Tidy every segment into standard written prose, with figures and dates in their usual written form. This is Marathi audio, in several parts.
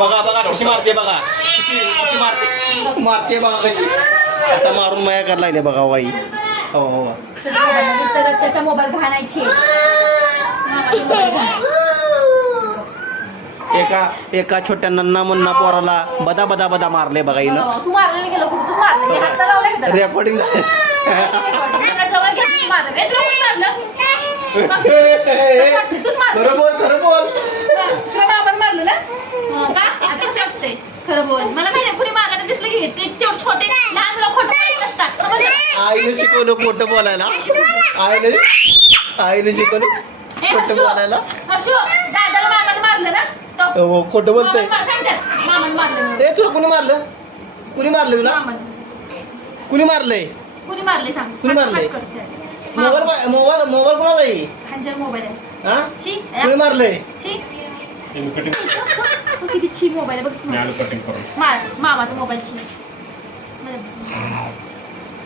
बघा बघा कशी मारते बघा किती मारते बघा कशी आता मारून माया करायला लागले बघा वाई हो हो त्याचा मोबाईल घालायची एका छोट्या नन्ना मुन्ना पोराला बदा बदा बदा मारले बघा हिनं तू मारलेलं गेलं कुठं तू मारलं हात लावलाय का रेकॉर्डिंग जवळ घेतली मारलं रे तूच मारलं खरं बोल खरं बोल तुला बाबांनी मारलं ना का आता कसं वाटतंय खरं बोल मला माहिती कुणी मारलं तर दिसलं की ते तेवढे छोटे लहान मुलं खोटं बोलत नसतात समजलं आईने शिकवलं खोटं बोलायला आईने शिकवलं खोटं बोलायला हर्षू दादाला मामाने मारलं ना हो खोटं बोलतोय मामाने मारलं ए तुला कुणी मारलं तुला कुणी मारलंय कुणी मारले सांग कुणी मारलंय? हात करते. मोबाईल कोणाचा आहे खांजर मोबाईल आहे हा छी कुणी मारलंय छी कटिंग तू किती छी मोबाईल आहे बघ कटिंग करून मामाचा मोबाईल छी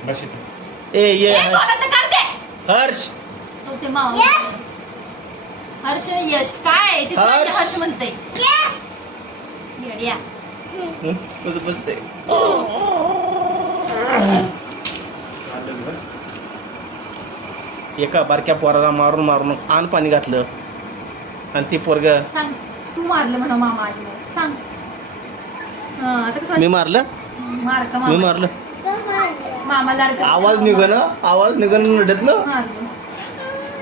बस ए ये ए, तोंडात तर काढते हर्ष तो ते मामा हर्ष यश काय ते हर्ष. तुला हर्ष म्हणते येड्या कसं बसते एका बारक्या पोराला मारून मारून आण पाणी घातलं आणि ती पोरग सांग तू मारलं म्हणा मामा आधी सांग हा आता कसं मी मारलं मार का मी मामा मारलं मामा लाडका आवाज निघन रडतलं मारलं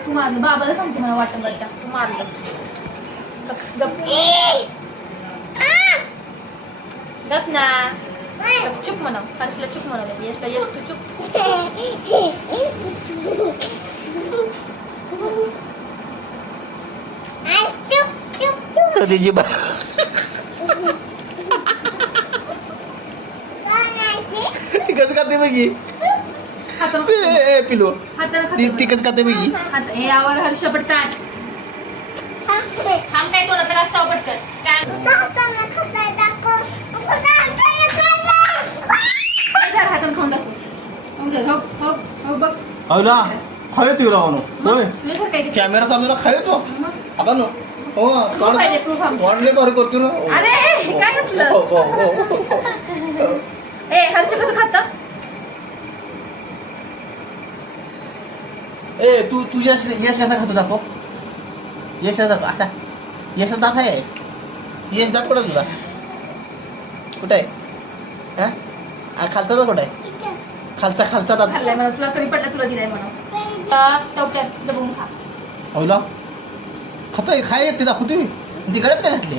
तू मारलं बाबाला सांगते मला वाटण बच्चा तू मारलंस गप गप ना चुप म्हणा हर्षला चुप म्हणा यशला यश तू चुप तिची बा ती कसं खाते बघी ए पिलो ती कसं खाते बघी यावर हर्ष पटकन थांब काय तोंडात घास चाव पटकन काय हातून खाऊन दाखव हो बघ अवला खाय तू लावून होय तुला सर काय कॅमेरा चालू खाय तो आता नो हो पाहिजे proof आमचं. वाढले बरं करतो ना अरे हे काय नसलं हो, हो, हो. ए हर्ष कसं खात ए तू यश कसा खातो दाखव यश कसा दाखव असा यश दात आहे यश दात कुठं तुझा कुठं आहे हा खालचा दात कुठं आहे खालचा दात खाल्लाय म्हणा तुला कमी पडला तुला दिलाय म्हणा टोक्यात दबून खा अवला खातोय खाय ते दाखवतोय ती गळ्यात काय घातली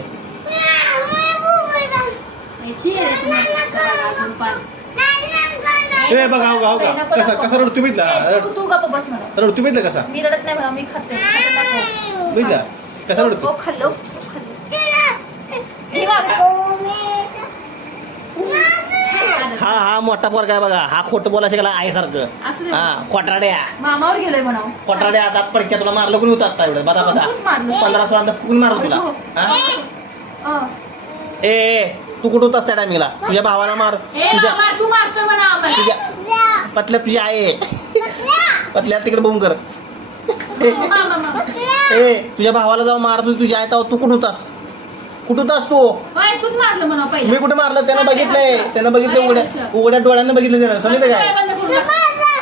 याची आहे तुम्हाला पान. ए बघा हो का कसा रडतो बघितला ए, तू गप्प बस म्हणा रडतो बघितला कसा मी रडत नाही म्हणा मी खाते बघितला कसा रडतो खाल्लो हे बघा. हा मोठा पोरगा आहे बघा हा खोटं बोलायचं गेला आईसारखं असू दे हा खोटाड्या मामावर गेलोय म्हणा खोटाड्या दात पडक्या तुला मारलं कोणी होतात आता एवढं बदा बदा तूच मारलं. 15-16 कोणी मारलं तुला हा? ए तू कुठं होतास त्या टायमिंगला तुझ्या भावाला मार तुझ्या मामा तू मारतोय म्हणा आम्हाला तुझ्या पतल्या तुझी आई आहे पतल्या तिकडे बघून कर मामा ए तुझ्या भावाला जाऊ मार तुझी आई तू कुठं होतास तू होय तूच मारलं म्हणा पहिले मी कुठे मारलं त्यानं बघितलं उघड्या डोळ्यांना बघितलं त्यानं समजलं काय बंद करू नका.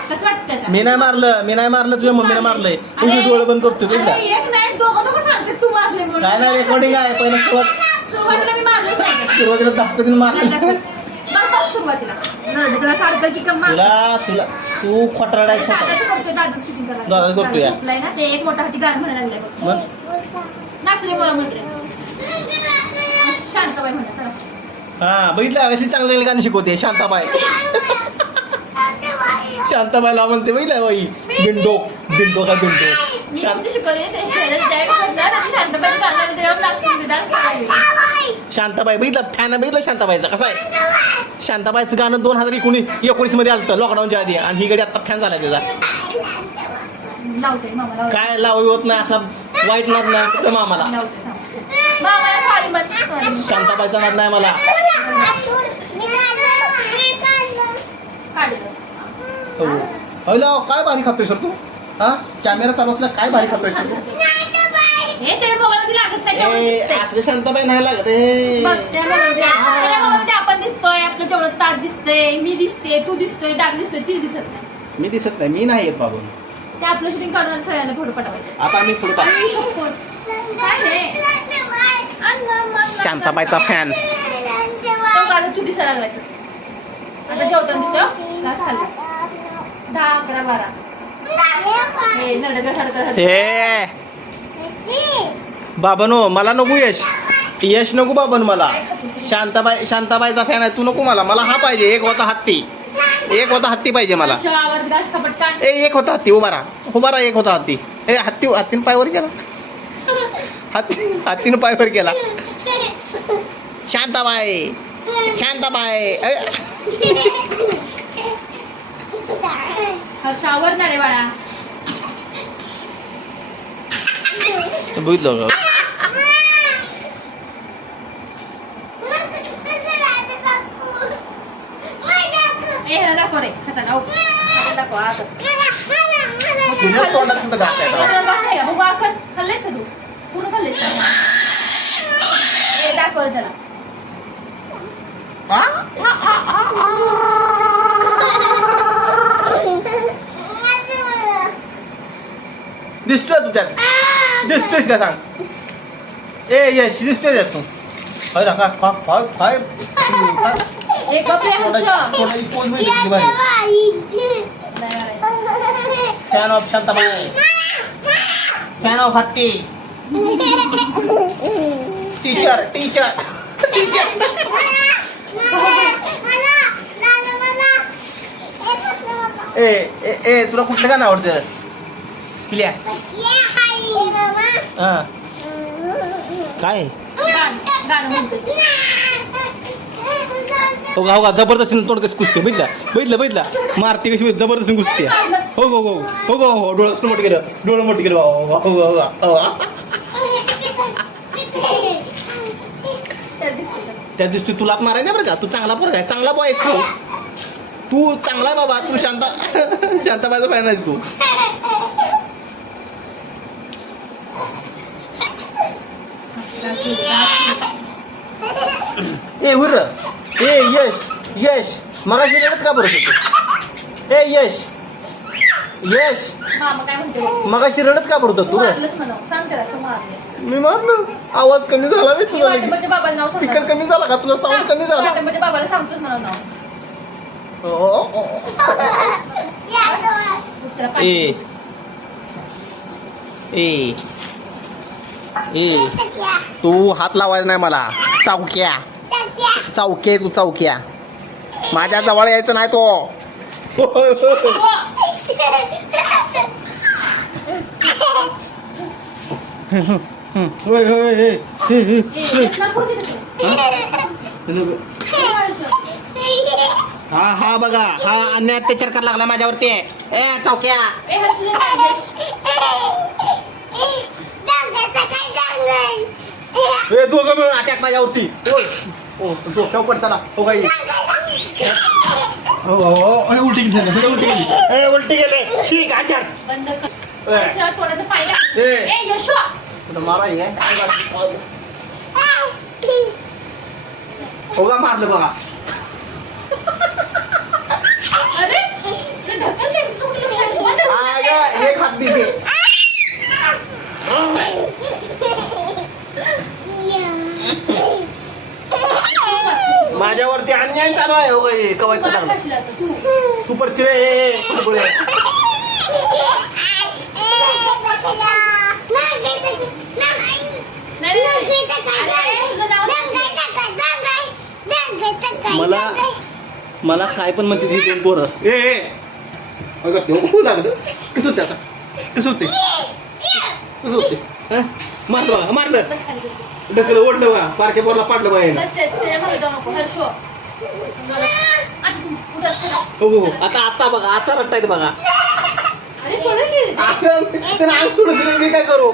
कसं वाटतं आता? मी नाही मारलं तुझ्या मम्मीनं मारलंय तुझी डोळे बंद करतो अरे, बघितलं एक नाही दोघं सांगते तू मारले म्हणून काय नाही रेकॉर्डिंग आहे पहिलं सुरुवातीला मी मारलंच नाही का? सुरुवातीला दाखवतील मारलं बघ सुरुवातीला नरडे तुला सारखं की कम तुला तू खोटराडा आहेस खोटा दादाचं करतोय दादाचं शूटिंग करायला दादाचं करतोय. दादा झोपलाय ना ते एक मोठा हाती गाणं म्हणायला लागलाय बघ. मग नाचले मला म्हणले शांताबाई म्हणा चला हा बघितलं व्यवस्थित चांगलं गाणं शिकवते शांताबाई शांताबाईला म्हणते बघितलं बाई बिंडो का बिंडो मी तुझी शिकवले ते शहरात जायला शांताबाई गाणं तेव्हा नाचून डान्स करायला शांताबाई बघितलं फॅन बघितलं शांताबाईचा कसं आहे शांताबाईचं गाणं 2019 मध्ये आलं लॉकडाऊनच्या आधी आणि ही गडी आता फॅन झाला त्याचा लावते मामा लावते काय लावावी होत नाही असं वाईट नाद नाही फक्त मामाला लावते मामाला सॉरी म्हण शांताबाईचा नाद नाही मला काढलं हो काय भारी खातोय सर तू हा कॅमेरा चालू असला काय भारी खातोय सर तू हे त्या मोबाईलमध्ये लागत नाही त्यामुळे दिसतंय. असं शांताबाई नाही लागत हे. बघ, त्या मोबाईलमध्ये आपण दिसतोय, आपलं जेवढं ताट दिसतंय, मी दिसते, तू दिसतोय, दादा दिसतोय, तीच दिसत नाही. मी दिसत नाही, मी नाही येत बाबा. ते आपलं शूटिंग काढून सगळ्यांना फोटो पाठवायचे. आता आम्ही पुढे आई शपथ. काय हे? शांताबाईचा फॅन. तो गाडा तू दिसायला लागलाय तर. आता जेवताना दिसतोय घास खाल्ला 10, 11, 12 हे नडका सडका ए बाबानो मला नको यश. यश नको बाबन मला. शांताबाईचा फॅन आहे तू नको मला. मला हा पाहिजे. एक होता हत्ती. एक होता हत्ती पाहिजे मला. आवाज घास खपटकान. एक होता हत्ती. उभा राहा एक होता हत्ती. हत्तीनं पायवर गेला. हत्तीनं पायवर गेला. शांताबाई हर्षावर ना रे बाळा. बघितलं दाखव रे खाताना दाखव आता. तुझ्या तोंडात कुठं घास आहे? घास आहे का बघू. आखर खाल्लेस का तू? पूर्ण खाल्लेस का? दाखव रे त्याला. दिसतोय तू त्यात? दिसतोयस का सांग? ए यश दिसतोय त्यात तू? काय एक कपडे Harsh. Fan of Shantabai. Fan of हत्ती. टीचर ए तुला कुठलं गाणं आवडतं पिल्या? हा काय गाणं म्हणतोय. हो का जबरदस्तीने तोंड कसं कुसते. बघितलं मारती कशी जबरदस्तीने कुसते. हो डोळं मोठे केलं हो. त्या दिवशी तुला माराय नाही बरं का. तू चांगला पोरगा आहे. चांगला बॉय आहेस तू चांगला बाबा. तू शांताबाईचा फॅन आहेस तू. ए हुर्र. ए यश मगाशी रडत का बरं होतं? ए यश मामा काय म्हणते बघ. मगाशी रडत का बरं होतं तू? मारलंस म्हणा. सांग त्याला तू मारले. मी मारलं. आवाज कमी झाला मी तुला. वाटंबाच्या बाबाला नाव सांग. स्पीकर कमी झाला का तुला? साऊंड कमी झाला? वाटंबाच्या बाबाला सांगतोच मला नाव. दुसरा पाठी. ए तू हात लावायचा नाही मला. चौक्या तू चौक्या. माझ्या जवळ यायचं नाही तो. हा बघा हा अन्याय अत्याचार करायला लागला माझ्यावरती. ए चौक्या. ए दोघं मिळून अटॅक माझ्यावरती. डोक्यावर पडताना हो काही उलटी गेली. उलटी गेले. ठीक आहे बंद कर. थोडं पाहिजे. ए यशो मारा हो का मारलं बघा. अरे ते ढकल सुटलं. एक हात दिसे. माझ्यावरती अन्याय चालू आहे. हो काही कवायचं सुपर चिरे. मला काय पण म्हणते ती दोन पोरस. लागलं कसं होते आता? कसं होते? मारलं ढकल ओढलं बघा. पारखे पोरला पाडलं बघा. हो आता बघा. आता रट्टायचं बघा. मी काय करू?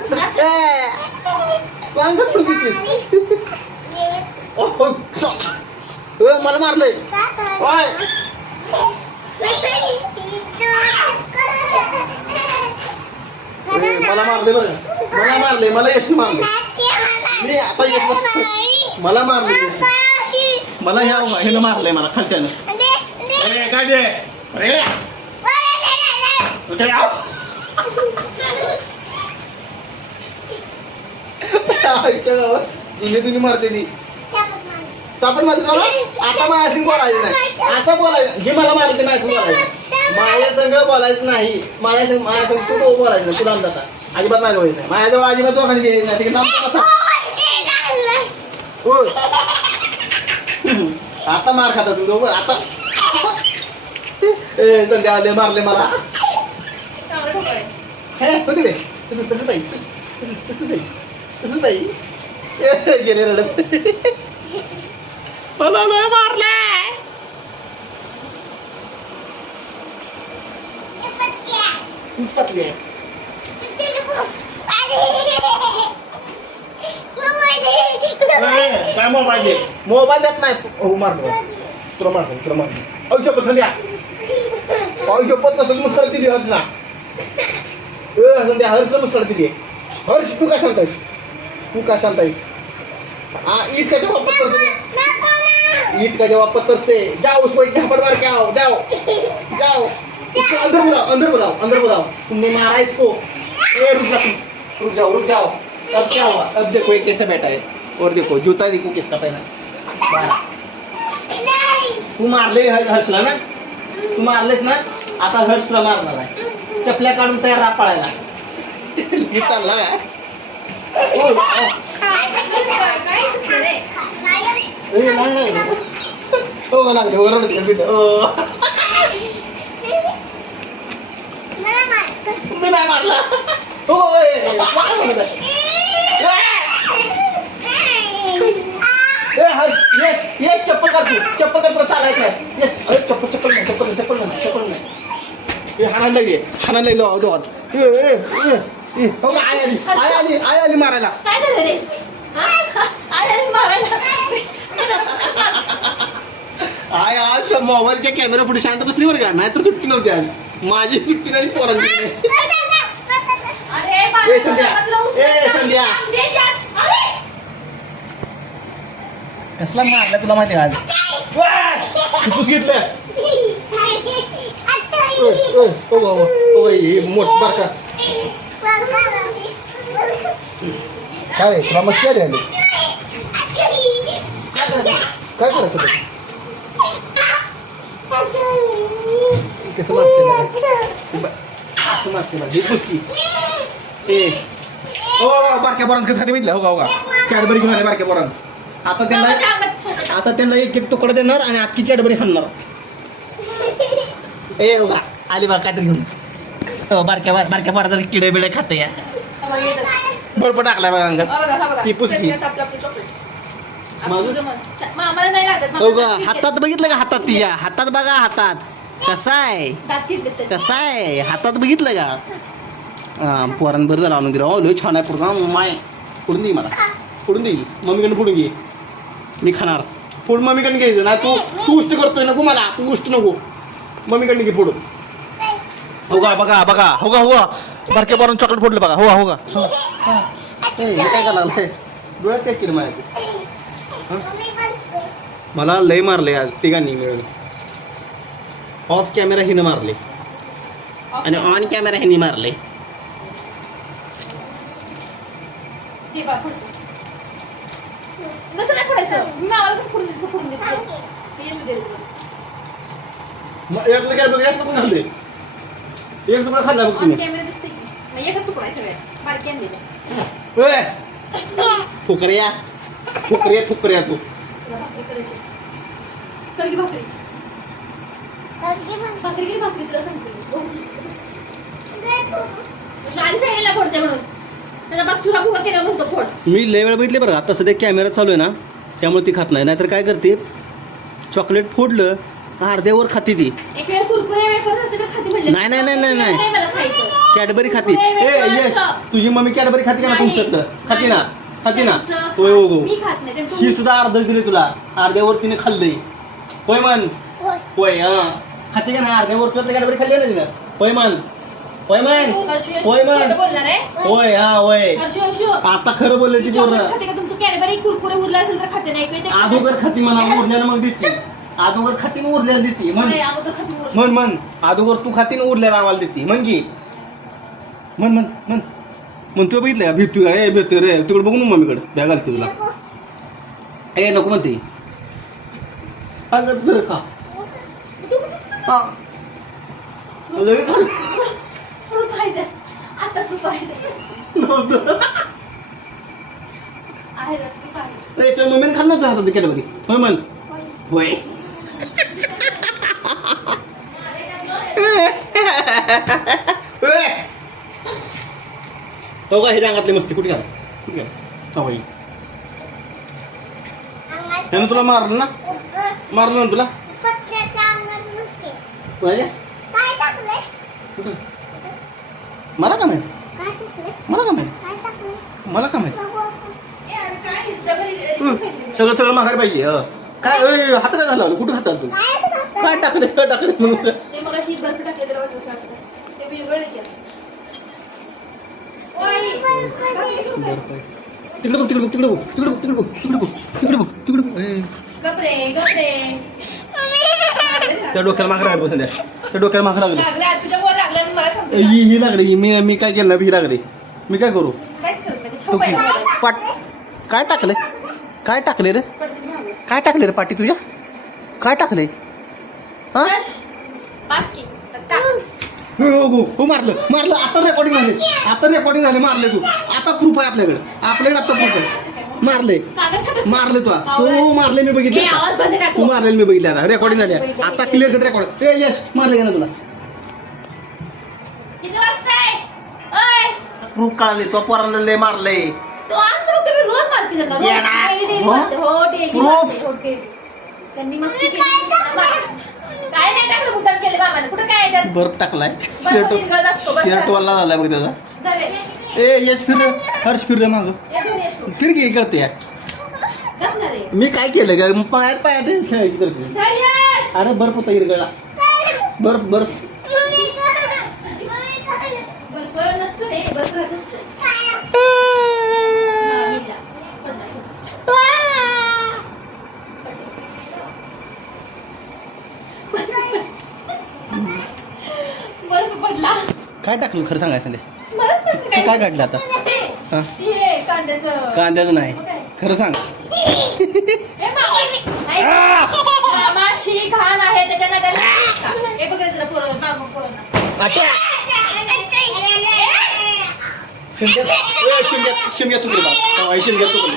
मला मारलंय. मला मारले बरं, मला मारले, मला यश मारले. मी आता यश मला मारले यश. मला ह्यानं मारलंय मला खालच्यानं. काय दे तुम्ही मारते ती आपण माझं आता माझ्याशी बोलायचं नाही. आता बोलायचं हे मला मारते माझ्याशी बोलायचं. माझ्या संघ बोलायचं नाही. माझ्या संघ तू बोलायचं नाही. तुला जाता अजिबात माझ्या जवळ नाही. माझ्याजवळ अजिबात दोघांनी घ्यायचं नाही. तिकडे नाम कसा हो आता मार खाता तुम्ही दोघं आता. संध्या आले मारले मला. हे होते रे तसं तसं ताई तसं ताई तसं ताई गेले रडत. मला नाही मारले. पतली आहे. काय मोबाईल मोबाईल देत नाही. हो मारलो तुला मारलो औषध संध्या औषध कसं मुसळ दिली हर्षला. संध्या हर्षला मुसळ दिली. हर्ष तू का शांत आहेस? तू का शांत आहेस? ईट का जवाब पत्थर से ईट का जवाब पत्थर से जाओ उसको एक झापड़ मार के आओ. जाओ जाओ इसको अंदर बुलाओ तुमने मारा इसको. रुक जाओ अब क्या हुआ? अब देखो ये कैसे बैठा है और देखो जूता देखो किसका पहना. तू मारले हर्षला ना. तू मारलेस ना. आता हर्ष तुला मारणार आहे. चपल्या काढून तयार राहा पळायला. चालला काय हो लागले ओरडते मी नाही मारला. हो येस चप्पल काढ तू. चप्पल काढ चालायचं नाही. येस अरे चप्पल नाही. हे हाणायला लागली आई आली मारायला. काय झालं रे? आई आली मारायला. आय आज मोबाईलच्या कॅमेरा पुढे शांत बसली बरं का. नाही तर सुट्टी नव्हती आज. माझी सुट्टी नाही पोरांची. ए संध्या कसला मारला तुला माहिती आज. पुस घेतलं मोठ बर का. काय रे तुला मस्ती आली आली. काय करायचं कसं मारते मला ही पुसकी. ए हो बारक्या पोरांच कसं खाते बघितलं. हो का कॅडबरी घेऊन आले बारक्या पोरांच. आता त्यांना एक तुकडा देणार आणि अख्खी कॅडबरी खाणार. ए हो का आली बा काहीतरी घेऊन. हो बारक्या पोराचा किडे बिडे खाते या. बरोबर टाकलाय बघा अंगात ती पुसकी. हो का हातात बघितलं का. हातात तिच्या हातात बघा. हातात कसा आहे हातात बघितलं का. पोरांन बरं झालं आणून दिलं. लय छान आहे पोरगा. माय फोडून दे मला. फोडून दे मम्मीकडनं फोडून घे. मी खाणार. फोड मम्मीकडनं घ्यायचं ना. तू गोष्ट करतोय नको मला. तू गोष्ट नको मम्मीकडनं घे फोडून. हो का बघा हो का बारक्या पोरांना चॉकलेट फोडलं बघा. हो का हे काय करायला डोळ्यात चेक केलं माझ्या. मला लय मारले आज तिघांनी मिळून. ऑफ कॅमेरा हिनं मारले आणि ऑन कॅमेरा हिने मारले. कसं नाही फोडायचं. मी आम्हाला कसं फोडून देतो. एक तुकडा खाल्ला बघ तुम्ही. कॅमेरा दिसते की मग एकच तुकडा सगळ्या बारकी आणलेल्या. फुकऱ्या तू. कर की भाकरी तुला सांगते. गाडी सांगितलं फोडते म्हणून. त्याला बाग चुरा फुगा केला म्हणतो फोड. मी लय वेळ बघितले बरं. आता सध्या कॅमेरा चालू आहे ना त्यामुळे ती खात नाही. नाहीतर काय करते चॉकलेट फोडलं अर्ध्यावर खाते ती. एक वेळ कुरकुरे वेफर्स असते तर खाती म्हटले. नाही मला खायचं. कॅडबरी खाते. येस तुझी मम्मी कॅडबरी खाते का ना तुमच्यात. खाते ना होय हो मी खात नाही. ही सुद्धा अर्ध दिली तुला. अर्ध्यावर तिने खाल्लंय. होय मन होय खाते का ना. अर्ध्यावर तुला कॅडबरी खाल्ली ना तिनं. होय मन होय म्हण हर्षू होय म्हण खोटं बोलणार आहे होय हा होय हर्षू आता खरं बोलले ती पोरं चॉकलेट खाते का तुमचं कॅडबरी कुरकुरे उरलं असेल तर खाते नाही काही ते अगोदर खाती म्हणा उरल्यानं मग देते अगोदर खातीन उरल्याला देते म्हण नाही, अगोदर खाते उरलं. म्हण अगोदर तू खातीन उरल्याला आम्हाला देते म्हण की म्हण तू बघितलं का भेटू का ए भेटतो रे तिकडे बघू ना मम्मीकडे बॅग घालते तुला ए नको म्हणते अगं बरं खा हा लगेच खा. प्रूफ आहे त्यात. आता प्रूफ आहे त्यात. नव्हतं. आहे त्यात proof आहे. ए तुझ्या मम्मीने खाल्लं तुझ्या हातात कॅडबरी होय म्हण होय तो का ह्याच्या अंगातली मस्ती कुठे घाल हो बाई त्यानं तुला मारलं ना तुला होय? मला का माहित मला का माहित ए, अरे काय हे डबल सगळं माघार पाहिजे काय हात काय घालावलं कुठं खातात तू काय टाकले म्हणून ते मग अशी बर्फ टाकले त्याला वाटलं असं वाटतं. ते वेगळं आहे त्यात. ओय. तिकडे बघ गपरे त्या डोक्याला मागं लागलं सध्या त्या डोक्याला मागं लागलं लागल्या तुझ्या मुळे लागल्या आणि मला सांगते ही लागली मी काय केलं नाही ही लागली मी काय करू काहीच करत नाही ठेव पाहिजे पाट काय टाकले रे काय टाकले रे पाटी तुझ्या काय टाकले हा पास की टाक. हो मारलं आता रेकॉर्डिंग झाले मारले तू आता प्रूफ आहे आपल्याकडे आता प्रूफ आहे मारले कागद खातोस? मारले तू मारले मी बघितले ए, आवाज बंद कर तू मारले मी बघितले आता रेकॉर्डिंग झाले आता क्लिअर कट रेकॉर्ड यश मारले का ना तुला किती वाजता आहे ओय प्रूफ काढले तो पोराला लय मारले तो आज जाऊ तुम्ही रोज मारती त्यांना रोज. ये ना. daily हो? मारते. हो daily Proof. मारते, हो, daily. त्यांनी मस्ती केली काय नाही टाकलं मुद्दाम केले मामाने कुठं काय आहे त्यात? बर्फ टाकलाय बर्फ निघत असतो, बर्फ शर्ट वाला झालाय बघ त्याचा झाले. ए यश फिर हर्ष फिर रे माग या घरी येतो. फिर की करते गपणार आहे. मी काय केलं का पायात खेळायची करते चल यश. अरे बर्फ होता इरगळा बर्फ बर्फ नसतो रे बर्फ राहत असतो मामीला. पडला. बर्फ पडला काय टाकलं खरं सांगायचं ते मलाच माहिती तू काय काढलं आता हा? हे कांद्याचं कांद्याचं नाही खरं सांग हे मामाची घाण आहे त्याच्या नगाला हे बघ जरा पोरं मागून पोरांना शिमग्या चुकले बा शिमग्या चुकले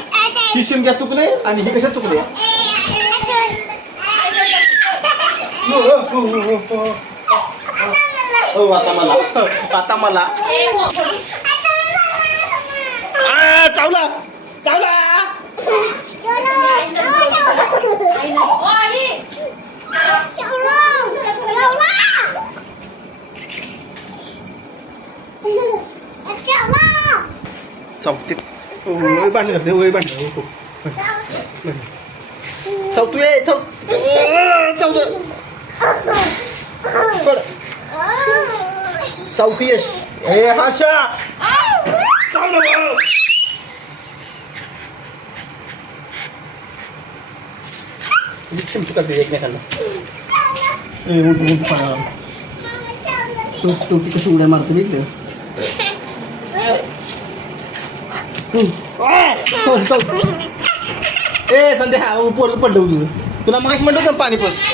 ही शिमग्या चुकले आणि ही कशा चुकले हो आता मला चावला चावते वय बांध करते वय बांध चावतो ये चावतो चौकी यश ए हाशा चावलं चिमटी करते एकमेकांना तू कशी उड्या मारते नाही ए संध्या पोरं पडलं तुझं तुला मग म्हणतो पाणी पस